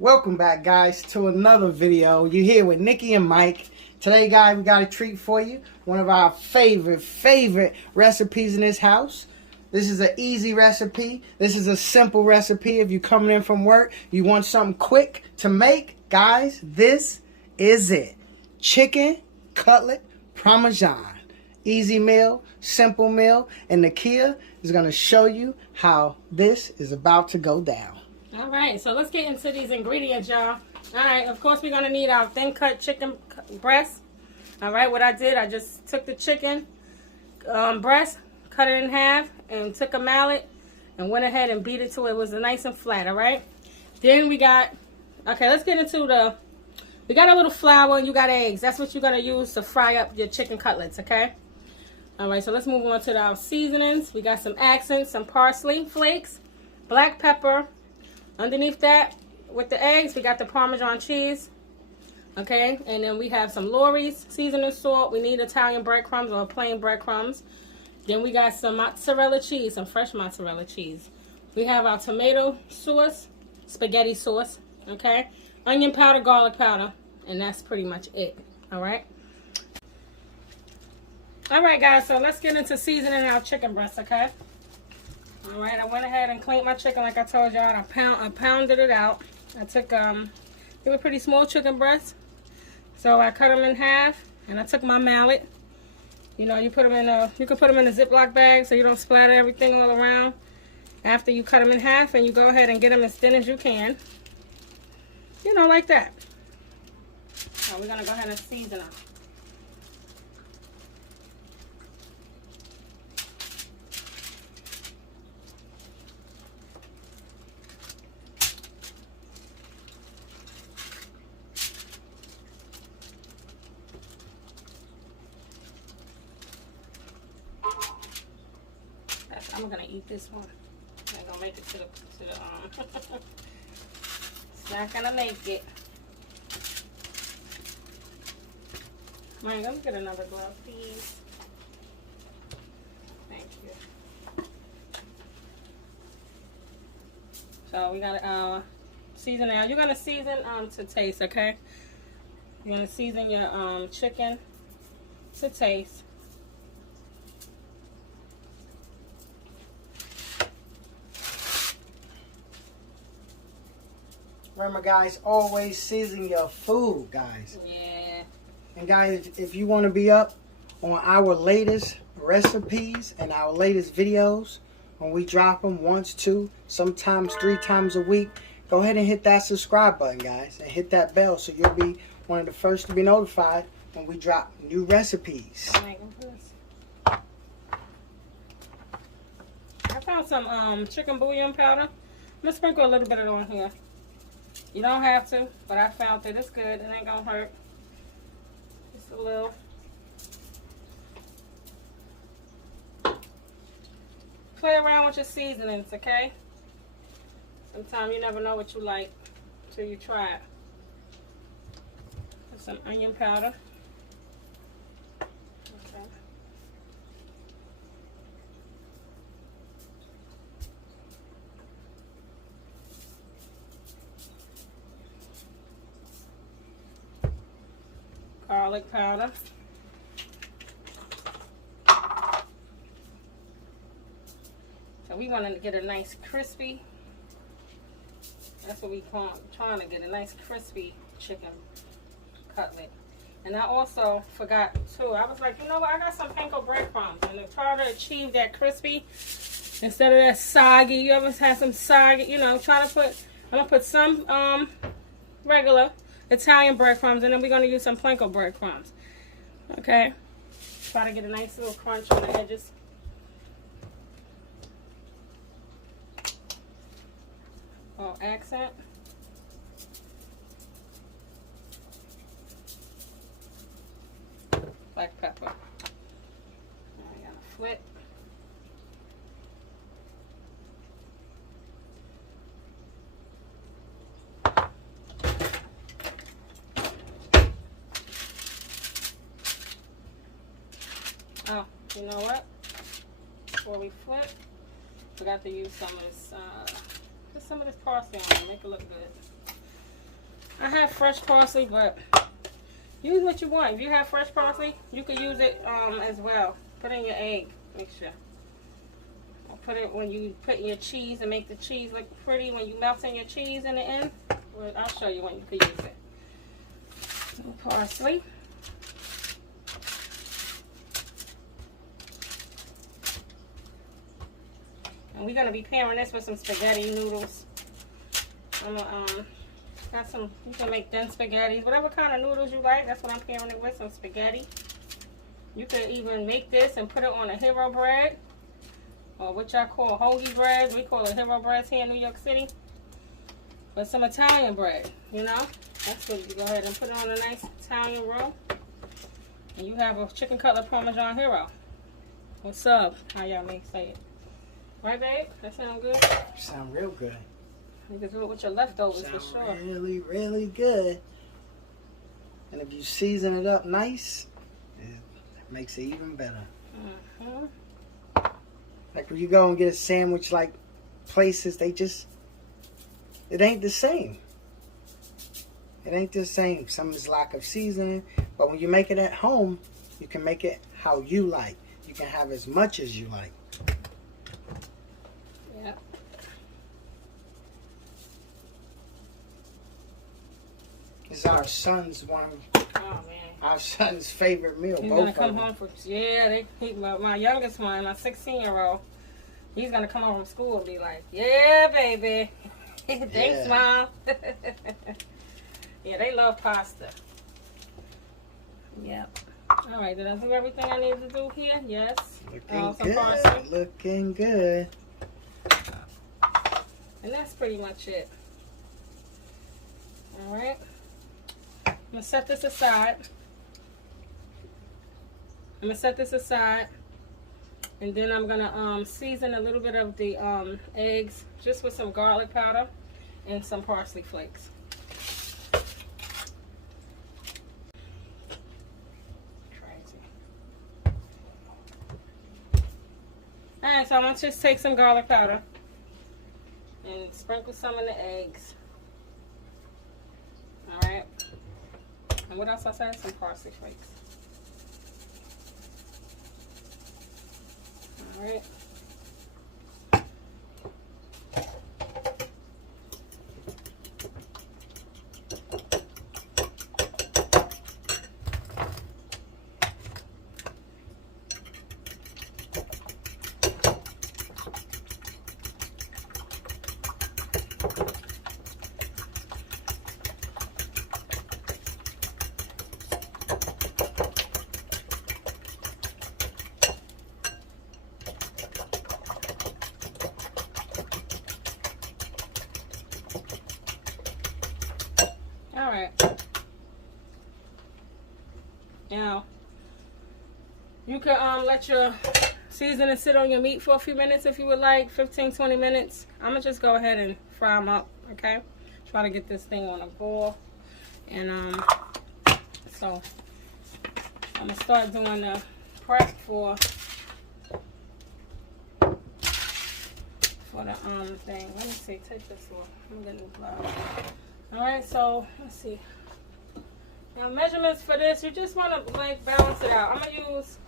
Welcome back, guys, to another video. You're here with Nikki and Mike. Today, guys, we got a treat for you. One of our favorite recipes in this house. This is an easy recipe. This is a simple recipe. If you're coming in from work, you want something quick to make, guys, this is it. Chicken cutlet Parmesan. Easy meal, simple meal, and Nikia is going to show you how this is about to go down. All right, so let's get into these ingredients, y'all. All right, of course, we're going to need our thin-cut chicken breast. All right, what I did, I just took the chicken breast, cut it in half, and took a mallet and went ahead and beat it till it was nice and flat, all right? Then we got, okay, let's get into we got a little flour and you got eggs. That's what you're going to use to fry up your chicken cutlets, okay? All right, so let's move on to our seasonings. We got some accents, some parsley flakes, black pepper. Underneath that, with the eggs, we got the Parmesan cheese, okay? And then we have some Lori's seasoning salt. We need Italian breadcrumbs or plain breadcrumbs. Then we got some mozzarella cheese, some fresh mozzarella cheese. We have our tomato sauce, spaghetti sauce, okay? Onion powder, garlic powder, and that's pretty much it, all right? All right, guys, so let's get into seasoning our chicken breast, okay? All right, I went ahead and cleaned my chicken like I told y'all. I pounded it out. I took, they were pretty small chicken breasts. So I cut them in half, and I took my mallet. You know, you put them in you can put them in a Ziploc bag so you don't splatter everything all around. After you cut them in half, and you go ahead and get them as thin as you can. You know, like that. So we're gonna go ahead and season them. I'm gonna eat this one. I'm gonna make it to the it's not gonna make it. Alright, let me get another glove, please. Thank you. So we gotta season now. You're gonna season to taste, okay? You're gonna season your chicken to taste. Remember, guys, always season your food, guys. Yeah. And guys, if you want to be up on our latest recipes and our latest videos, when we drop them once, 2, sometimes 3 times a week, go ahead and hit that subscribe button, guys, and hit that bell so you'll be one of the first to be notified when we drop new recipes. I found some chicken bouillon powder. I'm gonna sprinkle a little bit of it on here. You don't have to, but I found that it's good. It ain't gonna hurt. Just a little. Play around with your seasonings, okay? Sometimes you never know what you like until you try it. Put some onion powder. Okay. Garlic powder. So we want to get a nice crispy. That's what we trying to get, a nice crispy chicken cutlet. And I also forgot too. I was like, you know what? I got some Planko breadcrumbs, and to try to achieve that crispy instead of that soggy. You ever had some soggy? You know, I'm gonna put some regular Italian breadcrumbs, and then we're going to use some Planko breadcrumbs. Okay? Try to get a nice little crunch on the edges. Oh, accent. Black pepper. I got a flip. Oh, you know what? Before we flip, forgot to use some of this, just some of this parsley on it, make it look good. I have fresh parsley, but use what you want. If you have fresh parsley, you can use it as well. Put in your egg mixture. Or put it when you put in your cheese and make the cheese look pretty. When you melt in your cheese in the end, well, I'll show you when you can use it. Parsley. And we're gonna be pairing this with some spaghetti noodles. I'm gonna, got some. You can make dense spaghetti, whatever kind of noodles you like. That's what I'm pairing it with. Some spaghetti. You could even make this and put it on a hero bread, or what y'all call hoagie bread. We call it hero breads here in New York City. But some Italian bread, you know. That's good. You go ahead and put it on a nice Italian roll, and you have a chicken cutlet Parmesan hero, or sub, how y'all may say it. Right, babe? That sound good? Sound real good. You can do it with your leftovers Sound for sure. really, really good. And if you season it up nice, it makes it even better. Like when you go and get a sandwich, like places, they just, it ain't the same. It ain't the same. Some is lack of seasoning. But when you make it at home, you can make it how you like. You can have as much as you like. Yeah. It's our son's one. Oh man. Our son's favorite meal. He's both gonna of come them. home for my youngest one, my 16-year-old. He's gonna come home from school and be like, "Yeah, baby, thanks, Yeah. Mom." Yeah, they love pasta. Yep. All right, did I do everything I needed to do here? Yes. Looking Some good. parsley. Looking good. And that's pretty much it. All right. I'm gonna set this aside. And then I'm gonna season a little bit of the eggs just with some garlic powder and some parsley flakes. Crazy. Alright, so I'm gonna just take some garlic powder and sprinkle some in the eggs. Alright. And what else I said? Some parsley flakes. Alright. Alright. Now, you can let your seasoning sit on your meat for a few minutes if you would like, 15-20 minutes. I'm going to just go ahead and fry them up, okay? Try to get this thing on a boil. And so, I'm going to start doing the prep for the thing. Let me see, take this one. I'm going to blow. Alright, so let's see. Now measurements for this, you just want to like balance it out. I'm going to use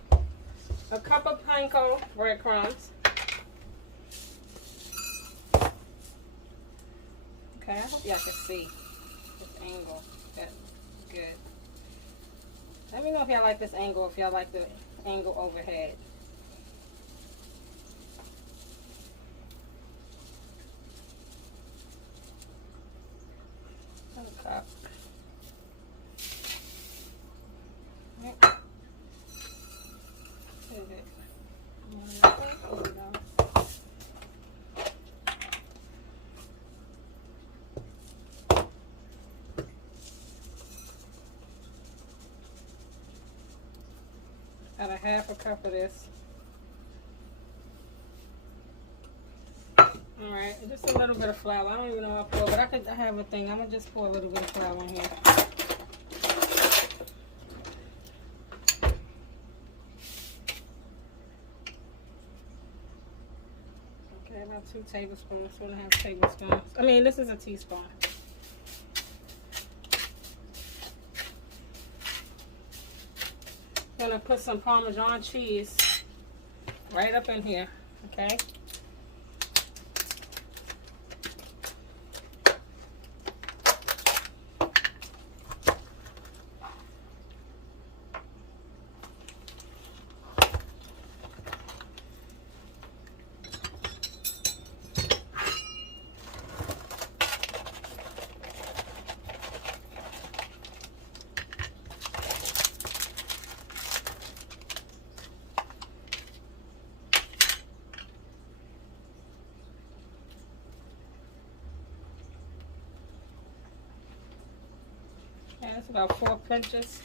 a cup of Planko breadcrumbs. Okay, I hope y'all can see this angle. That's good. Let me know if y'all like this angle, if y'all like the angle overhead. Cup. Yep. Got a half a cup of this. Alright, just a little bit of flour. I don't even know how to pour, but I have a thing. I'm going to just pour a little bit of flour in here. Okay, about 2 tablespoons, 2.5 tablespoons. I mean, this is a teaspoon. gonna put some Parmesan cheese right up in here, okay? Yeah, it's about 4 pinches.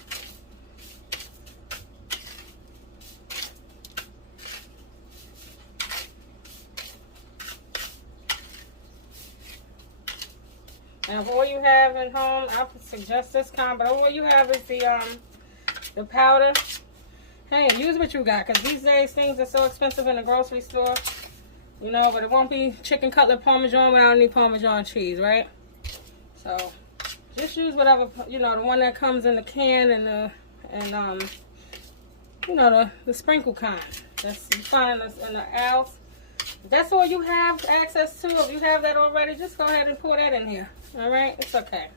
And if all you have at home, I would suggest this kind, but all you have is the powder. Hey, use what you got, because these days things are so expensive in the grocery store. You know, but it won't be chicken cutlet Parmesan without any Parmesan cheese, right? So just use whatever, you know, the one that comes in the can and you know, the sprinkle kind. That's you find in the aisles. If that's all you have access to, if you have that already, just go ahead and pour that in here. All right, it's okay.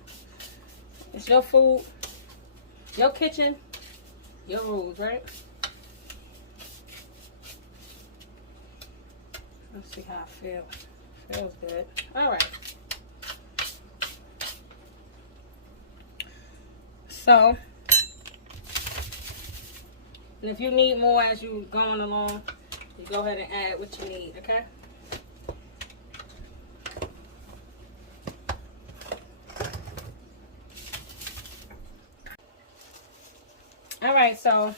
It's your food, your kitchen, your rules, right? Let's see how it feels. Feels good. All right. So, and if you need more as you're going along, you go ahead and add what you need, okay? All right, so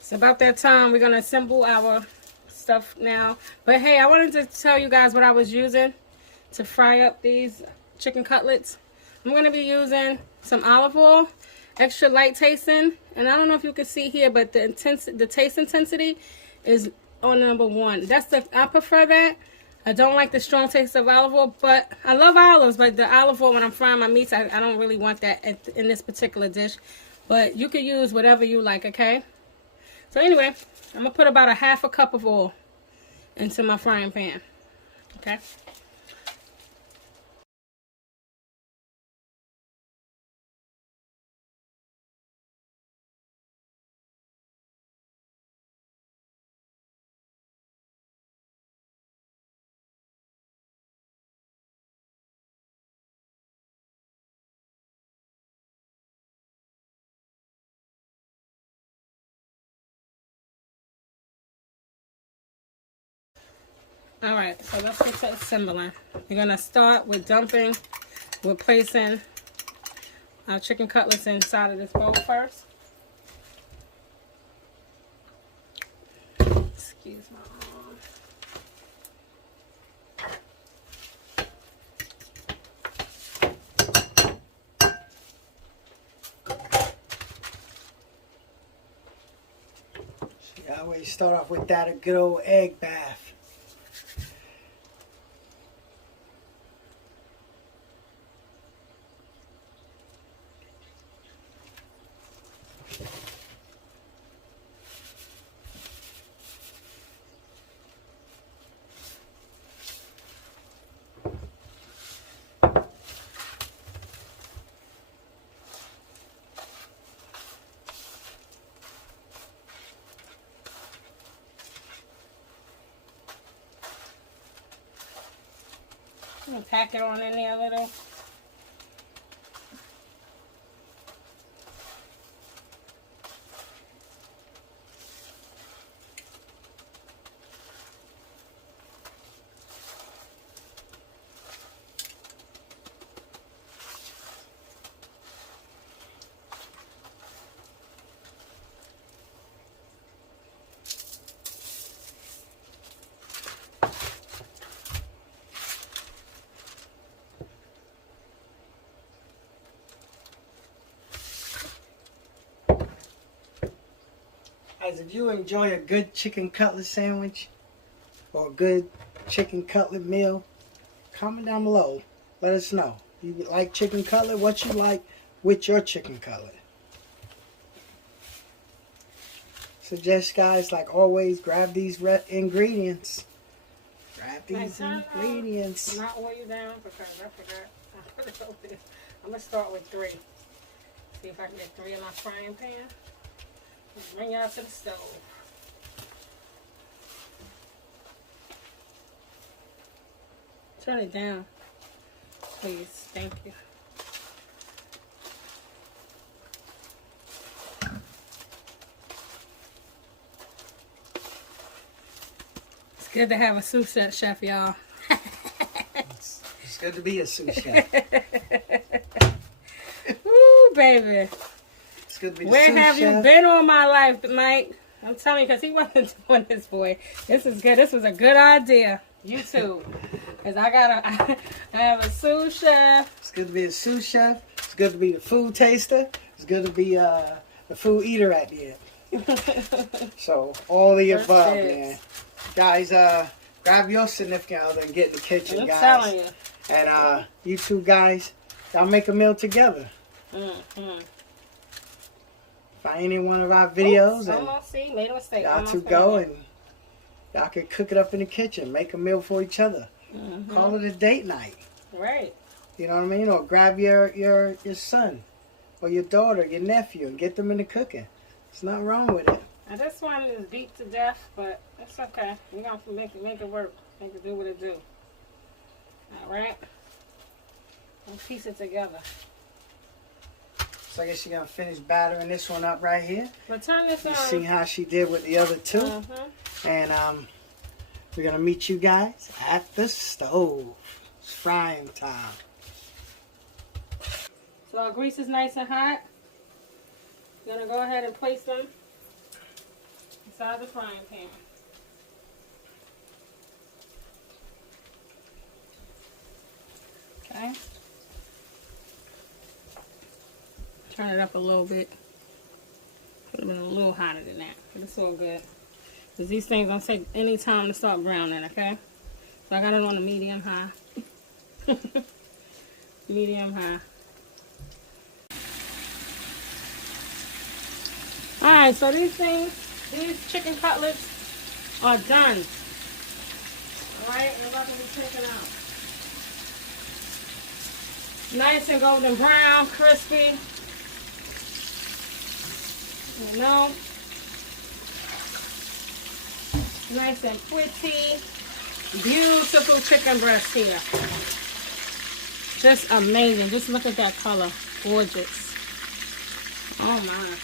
it's about that time. We're going to assemble our stuff now. But hey, I wanted to tell you guys what I was using to fry up these chicken cutlets. I'm going to be using some olive oil, extra light tasting, and I don't know if you can see here, but the taste intensity is on number 1. I prefer that. I don't like the strong taste of olive oil, but I love olives, but the olive oil when I'm frying my meats, I don't really want that in this particular dish. But you can use whatever you like, okay? So anyway, I'm going to put about a half a cup of oil into my frying pan, okay? Alright, so let's get to assembling. We're going to start with placing our chicken cutlets inside of this bowl first. Excuse my arm. I always start off with that, a good old egg bath. I'm going to pack it on in there a little. Guys, if you enjoy a good chicken cutlet sandwich or a good chicken cutlet meal, comment down below. Let us know. You like chicken cutlet? What you like with your chicken cutlet? suggest, guys, like always, grab these ingredients. Grab these ingredients. Not oil down because I forgot. I put it over there. I'm going to start with 3. See if I can get 3 in my frying pan. Just bring it out to the stove. Turn it down, please. Thank you. It's good to have a sous chef, y'all. It's good to be a sous chef. Ooh, baby. It's good to be Where sous have chef. you been all my life, Mike? I'm telling you, because he wasn't doing this, boy. This is good. This was a good idea. YouTube. Because I have a sous chef. It's good to be a sous chef. It's good to be the food taster. It's good to be the food eater at the end. So, all the above, man. Guys, grab your significant other and get in the kitchen, I'm guys. telling you. And you two guys, y'all make a meal together. Find any one of our videos and made a mistake. y'all two go and y'all can cook it up in the kitchen. Make a meal for each other. Call it a date night. Right. You know what I mean? Or grab your son or your daughter, your nephew, and get them into cooking. There's nothing wrong with it. Now this one is beat to death, but it's okay. We're going to make it work. Make it do what it do. Alright? And piece it together. So I guess you're going to finish battering this one up right here. But turn this on. See how she did with the other two. And we're going to meet you guys at the stove. It's frying time. So our grease is nice and hot. We're going to go ahead and place them inside the frying pan. Okay. Turn it up a little bit. Put them in a little hotter than that. But it's all good. Because these things don't take any time to start browning, okay? So I got it on the medium high. Medium high. Alright, so these chicken cutlets are done. Alright, they're about to be taken out. Nice and golden brown, crispy. You know, nice and pretty, beautiful chicken breast here. Just amazing. Just look at that color. Gorgeous. Oh my.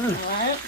All right.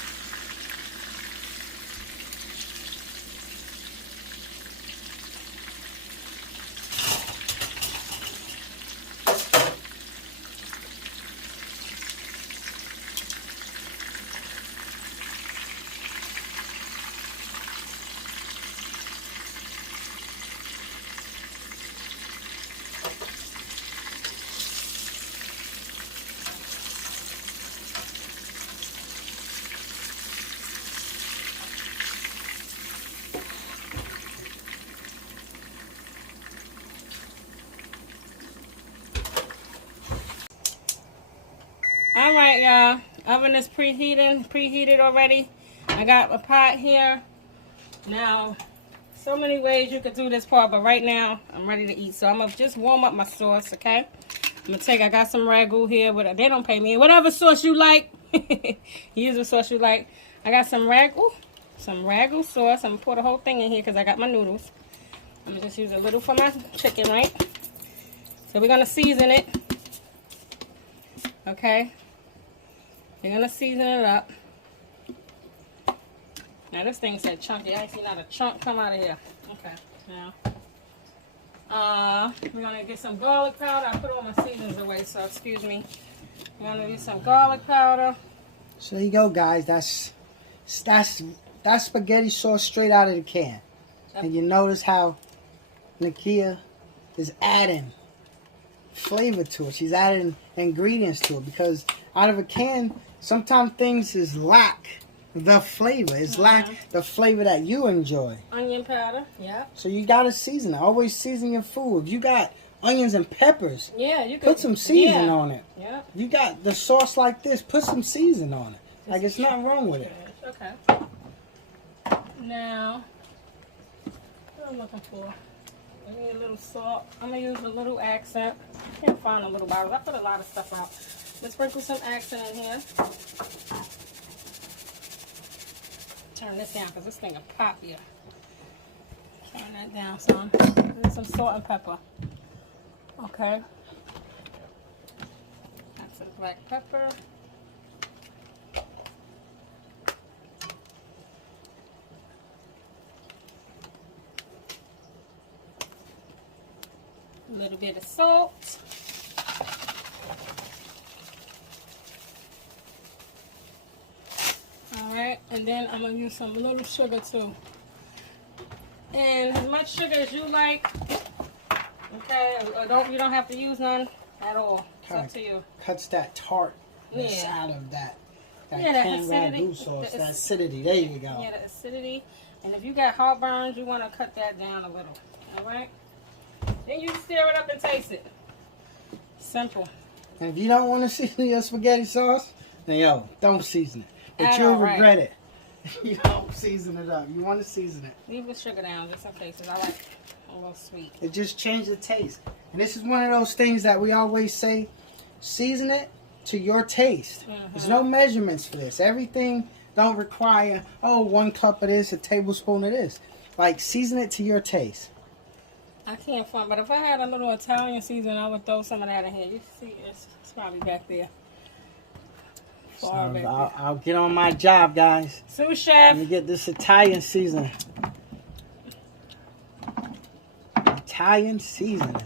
All right, y'all. Oven is preheated already. I got a pot here. Now, so many ways you could do this part, but right now I'm ready to eat. So I'm gonna just warm up my sauce, okay? I got some ragu here, but they don't pay me. Whatever sauce you like, use the sauce you like. I got some ragu sauce. I'm gonna pour the whole thing in here because I got my noodles. I'm gonna just use a little for my chicken, right? So we're gonna season it. Okay, you're gonna season it up. Now this thing said chunky. I ain't seen not a chunk come out of here. Okay, now we're gonna get some garlic powder. I put all my seasonings away, so excuse me. We're gonna do some garlic powder. So there you go, guys. That's spaghetti sauce straight out of the can. And you notice how Nakia is adding flavor to it. She's adding ingredients to it because out of a can, sometimes things is lack the flavor. It's lack the flavor that you enjoy. Onion powder, yeah. So you gotta season it. Always season your food. If you got onions and peppers, yeah, you put some seasoning on it. Yeah. You got the sauce like this, put some seasoning on it. Like it's nothing wrong with it. Okay. Now, what I'm looking for. I need a little salt. I'm going to use a little accent. I can't find a little bottle. I put a lot of stuff out. Let's sprinkle some accent in here. Turn this down because this thing will pop you. Turn that down, son. And some salt and pepper. Okay. That's some black pepper. A little bit of salt. Alright, and then I'm going to use some little sugar too. And as much sugar as you like, okay, or you don't have to use none at all. It's up to you. Cuts that tartness out of that that canned acidity. ragu sauce, that acidity. There you go. Yeah, the acidity. And if you got heartburns, you want to cut that down a little. Alright? Then you stir it up and taste it. Simple. And if you don't want to season your spaghetti sauce, then yo, don't season it. But you'll regret it. You don't season it up. You want to season it. Leave the sugar down just in case, because I like it a little sweet. It just changes the taste. And this is one of those things that we always say, season it to your taste. There's no measurements for this. Everything don't require, 1 cup of this, a tablespoon of this. Like, season it to your taste. I can't find, but if I had a little Italian seasoning, I would throw some of that in here. You see, it's probably back there. So I'll get on my job, guys. Sous chef. Let me get this Italian seasoning. Italian seasoning.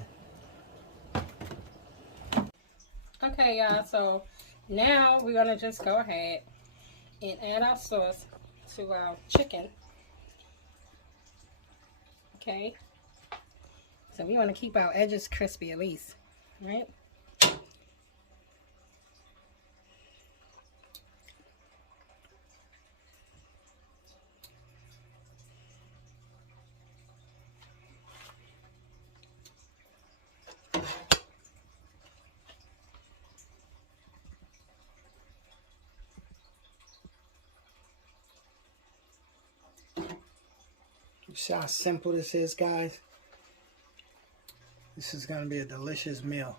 Okay, y'all. So now we're gonna just go ahead and add our sauce to our chicken. Okay. So we want to keep our edges crispy at least, right? You see how simple this is, guys? This is going to be a delicious meal.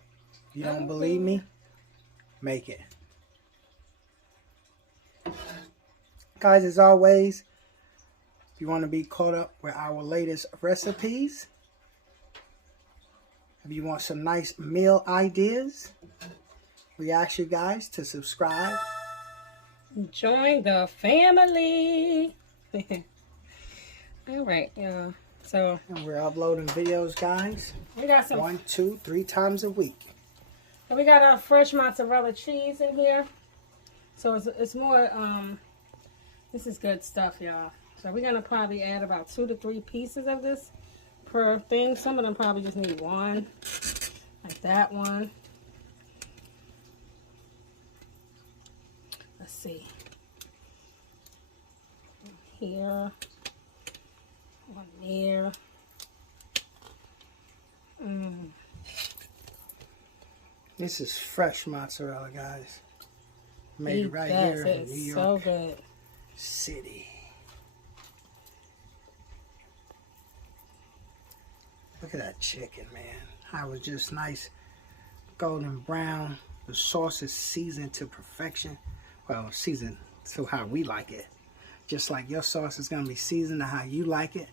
If you don't believe me, make it. Guys, as always, if you want to be caught up with our latest recipes, if you want some nice meal ideas, we ask you guys to subscribe. Join the family. All right, y'all. So, and we're uploading videos, guys. We got some 1, 2, 3 times a week. We got our fresh mozzarella cheese in here. So it's more, this is good stuff, y'all. So we're going to probably add about 2 to 3 pieces of this per thing. Some of them probably just need 1, like that one. Let's see. Here. 1 there. This is fresh mozzarella, guys. Made right here in New York City. Look at that chicken, man. How it's just nice golden brown. The sauce is seasoned to perfection. Well, seasoned to how we like it. Just like your sauce is going to be seasoned to how you like it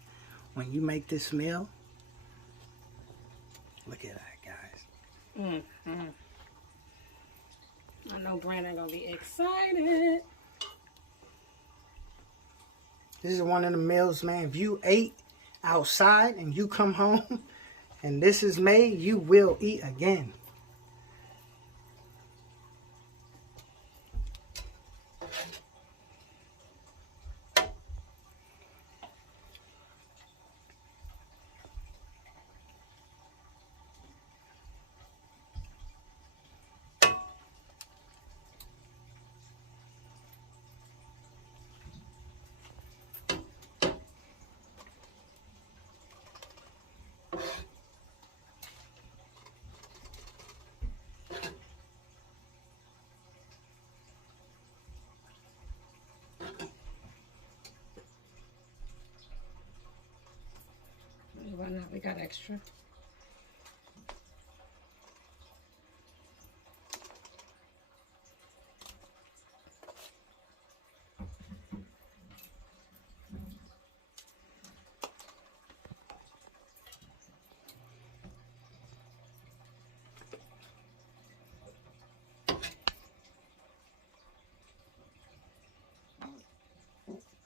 when you make this meal. Look at that, guys. I know Brandon gonna be excited. This is one of the meals, man. If you ate outside and you come home and this is made, you will eat again. We got extra.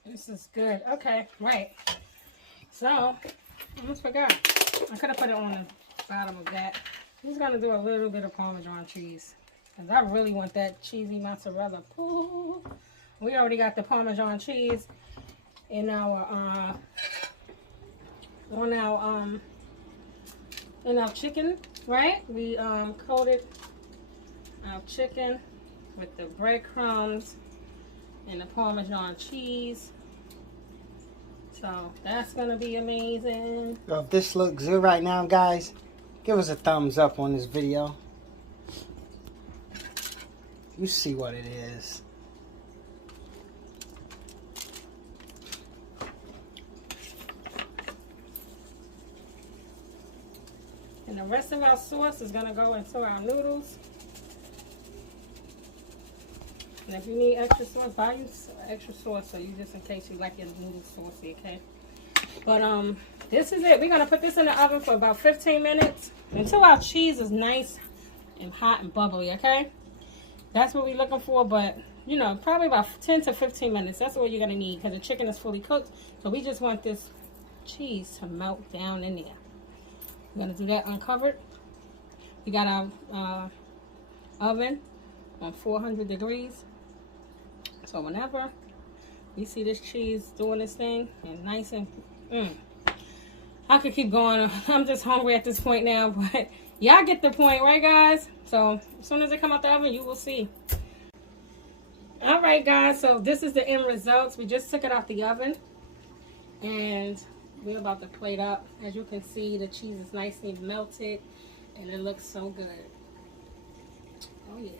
This is good. Okay, right. So, I almost forgot. I could have put it on the bottom of that. I'm just going to do a little bit of Parmesan cheese. Because I really want that cheesy mozzarella. Ooh. We already got the Parmesan cheese in our, in our chicken, right? We coated our chicken with the breadcrumbs and the Parmesan cheese. So that's gonna be amazing. So if this looks good right now, guys, give us a thumbs up on this video. You see what it is. And the rest of our sauce is gonna go into our noodles. And if you need extra sauce, buy you extra sauce, so you just in case you like your noodles saucy, okay? But this is it. We're gonna put this in the oven for about 15 minutes until our cheese is nice and hot and bubbly, okay? That's what we're looking for, but you know, probably about 10 to 15 minutes. That's what you're gonna need because the chicken is fully cooked. So we just want this cheese to melt down in there. We're gonna do that uncovered. We got our oven on 400 degrees. So whenever you see this cheese doing this thing and nice and I could keep going. I'm just hungry at this point now, but y'all get the point, right guys? So as soon as it come out the oven, you will see. All right guys, so this is the end results. We just took it out the oven and we're about to plate up. As you can see, the cheese is nicely melted and it looks so good. Oh yeah.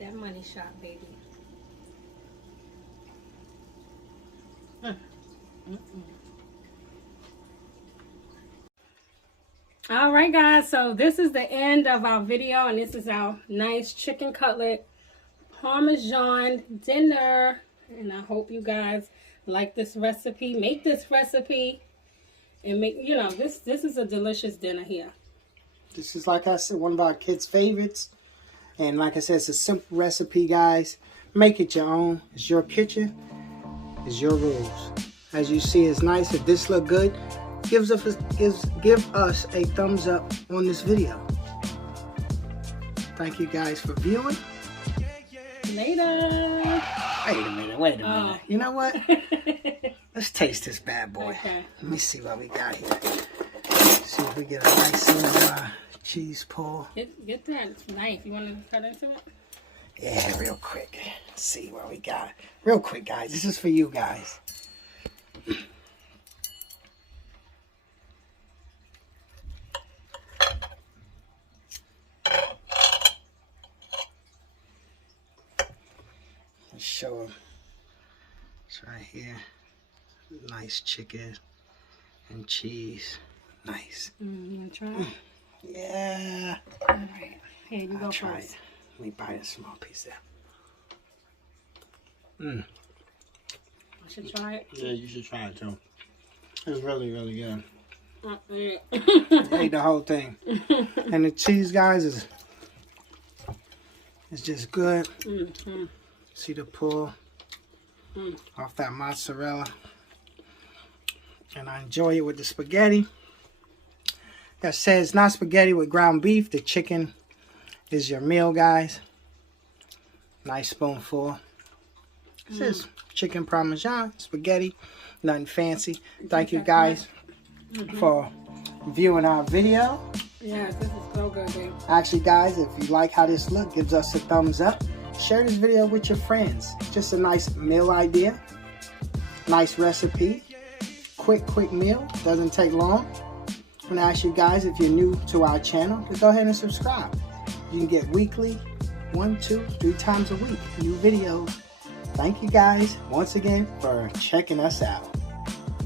That money shot, baby. All right guys, so this is the end of our video and this is our nice chicken cutlet Parmesan dinner, and I hope you guys like this recipe. Make this recipe and make, you know, this is a delicious dinner here. This is, like I said, one of our kids' favorites. And like I said, it's a simple recipe, guys. Make it your own. It's your kitchen. It's your rules. As you see, it's nice. If this look good, give us a thumbs up on this video. Thank you guys for viewing. Later. Wait a minute. You know what? Let's taste this bad boy. Okay. Let me see what we got here. See if we get a nice little cheese pull. Get that knife. You want to cut into it? Yeah, real quick. Let's see what we got. Real quick, guys. This is for you guys. Let's show them. It's right here. Nice chicken and cheese. Nice. You want to try it? Yeah. All right. Here, you go try first. it. Let me bite a small piece there. I should try it. Yeah, you should try it too. It's really, really good. Yeah. I ate the whole thing. And the cheese, guys, is just good. See the pull off that mozzarella. And I enjoy it with the spaghetti. Like I said, it's not spaghetti with ground beef. The chicken is your meal, guys. Nice spoonful. This is chicken parmesan spaghetti. Nothing fancy. Thank you guys for viewing our video. Yes, this is so good, babe. Actually, guys, if you like how this looks, give us a thumbs up. Share this video with your friends. Just a nice meal idea. Nice recipe. Quick meal. Doesn't take long. I'm going to ask you guys, if you're new to our channel, to go ahead and subscribe. You can get weekly, 1, 2, 3 times a week, new videos Thank you guys once again for checking us out.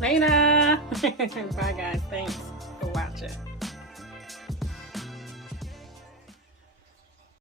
Later. Bye guys. Thanks for watching.